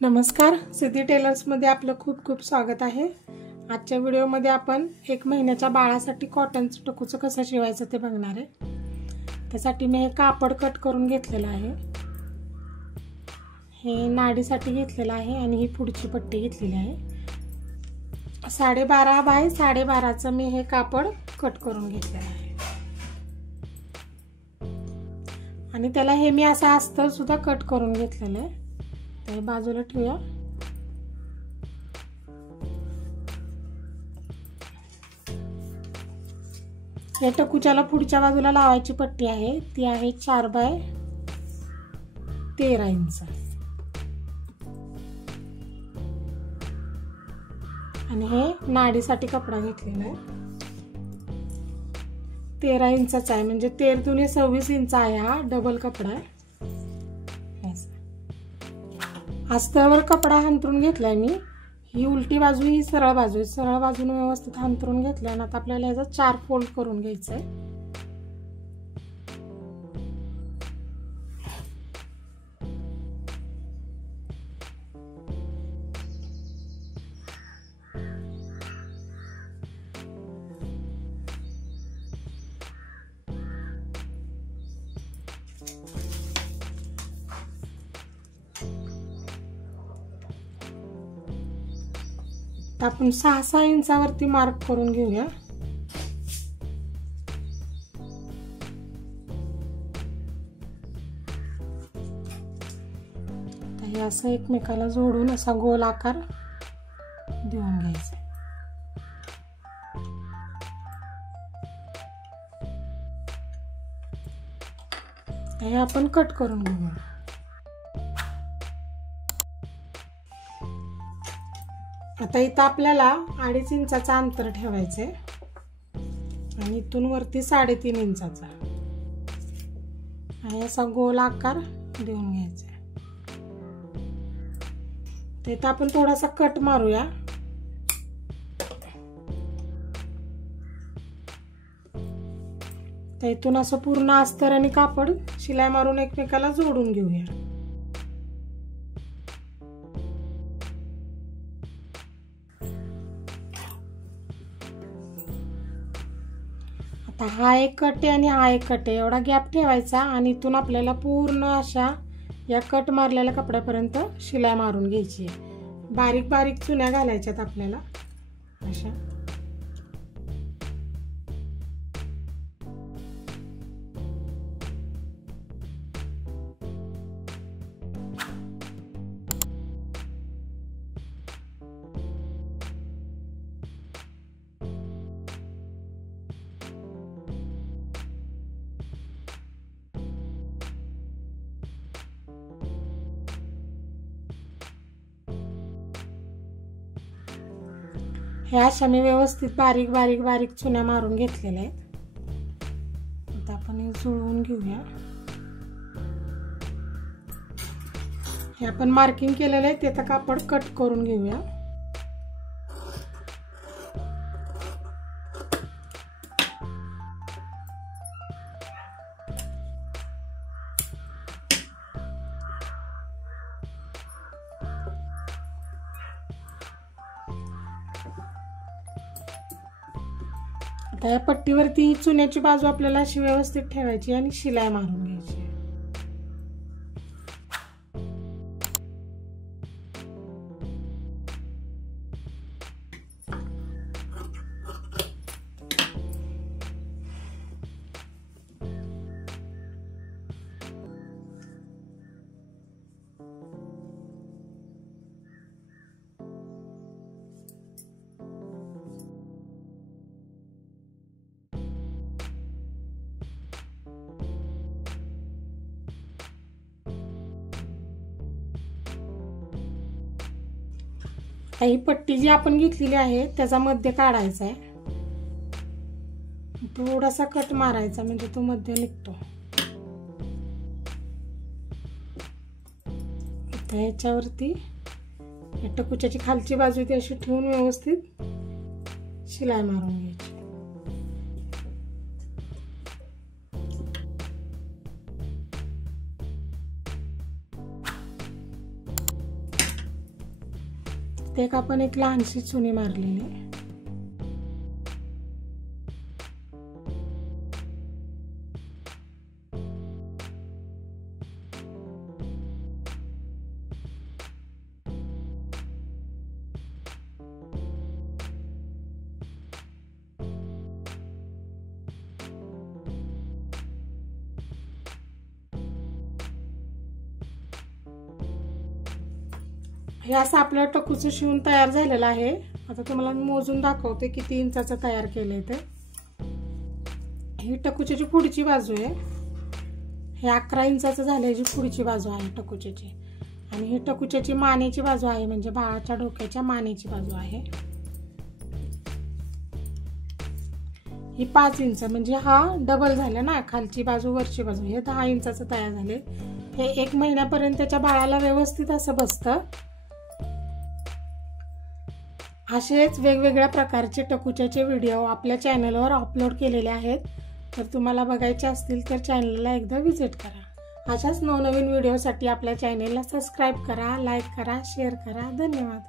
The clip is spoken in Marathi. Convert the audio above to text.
नमस्कार, सिद्धी टेलर्समध्ये आपलं खूप खूप स्वागत आहे। आजच्या व्हिडिओमध्ये आपण 1 महिन्याच्या बाळासाठी कॉटनचं टकूचं कसं शिवायचं ते बघणार आहे। त्यासाठी मी हे कापड कट करून घेतलेलं आहे। हे नाडीसाठी घेतलेलं आहे आणि ही पुढची पट्टी घेतलेली आहे। 12.5 बाय 12.5चं मी हे कापड कट करून घेतलेलं आहे आणि त्याला हे मी असं अस्तर सुद्धा कट करून घेतलेलं आहे। ते बाजूला ठेवूया। हे टकूच्याला पुढच्या बाजूला लावायची पट्टी आहे, ती आहे 4 बाय 13 इंच आणि हे नाडीसाठी कपडा घेतलेला आहे। 13 इंचाचा आहे, म्हणजे 13 दुने 26 इंच आहे। हा डबल कपडा आहे। अस्तावर कपडा हंतरून घेतलाय मी। ही उलटी बाजू ही सरळ बाजू आहे। सरळ बाजूने व्यवस्थित हंतरून घेतलाय आणि आता आपल्याला याचा 4 फोल्ड करून घ्यायचं आहे। आपण 6 इंचावरती मार्क करून घेऊया। हे असं एकमेकाला जोडून असा गोल आकार देऊन घ्यायचा। हे आपण कट करून घेऊया। आता इथं आपल्याला 2.5 इंचाचं अंतर ठेवायचं आहे आणि इथून वरती 3.5 इंचाचा आणि असा गोल आकार देऊन घ्यायचा आहे। इथं आपण थोडासा कट मारूया। तर इथून असं पूर्ण अस्तर आणि कापड शिलाई मारून एकमेकाला जोडून घेऊया। आता हा एक कट आहे आणि हा एक कट आहे, एवढा गॅप ठेवायचा आणि इथून आपल्याला पूर्ण अशा या कट मारलेल्या कपड्यापर्यंत शिलाई मारून घ्यायची आहे। बारीक बारीक चुन्या घालायच्यात आपल्याला अशा। हे अशा मी व्यवस्थित बारीक बारीक बारीक चुन्या मारून घेतलेल्या आहेत। आता आपण हे जुळवून घेऊया। हे आपण मार्किंग केलेलं आहे त्याचं कापड कट करून घेऊया। आता या पट्टीवरती चुन्याची बाजू आपल्याला अशी व्यवस्थित ठेवायची आणि शिलाई मारून घ्यायची। ही पट्टी जी आपण घेतलेली आहे त्याचा मध्य काढायचा आहे। थोडासा कट मारायचा म्हणजे तो मध्य निघतो। आता याच्यावरती टकुच्याची खालची बाजू ती अशी ठेवून व्यवस्थित शिलाई मारून घ्यायची। इथे एक आपण एक लहानशी चुनी मारलेली आहे. हे असं आपलं टकूचं शिवून तयार झालेलं आहे. आता तुम्हाला मी मोजून दाखवते किती इंचाचं तयार केलंय ते. ही टकूची पुढची बाजू आहे. हे 11 इंचाचं झालंय जी पुढची बाजू आहे टकूची. आणि ही टकूची मानेची बाजू आहे, म्हणजे बाळाच्या डोक्याच्या मानेची बाजू आहे. ही 5 इंच, म्हणजे हा डबल झाला ना, खालची बाजू वरची बाजू. हे 10 इंचाचं तयार झाले. हे 1 महिन्यापर्यंत त्याच्या बाळाला व्यवस्थित असं बसतं. असेच वेगवेगळ्या प्रकारचे टकूचे व्हिडिओ आपल्या चॅनलवर अपलोड केलेले आहेत. तर तुम्हाला बघायचे असतील तर चॅनलला एकदा व्हिजिट करा. अशाच नवनवीन व्हिडिओसाठी आपल्या चॅनलला सबस्क्राईब करा, लाईक करा, शेअर करा. धन्यवाद.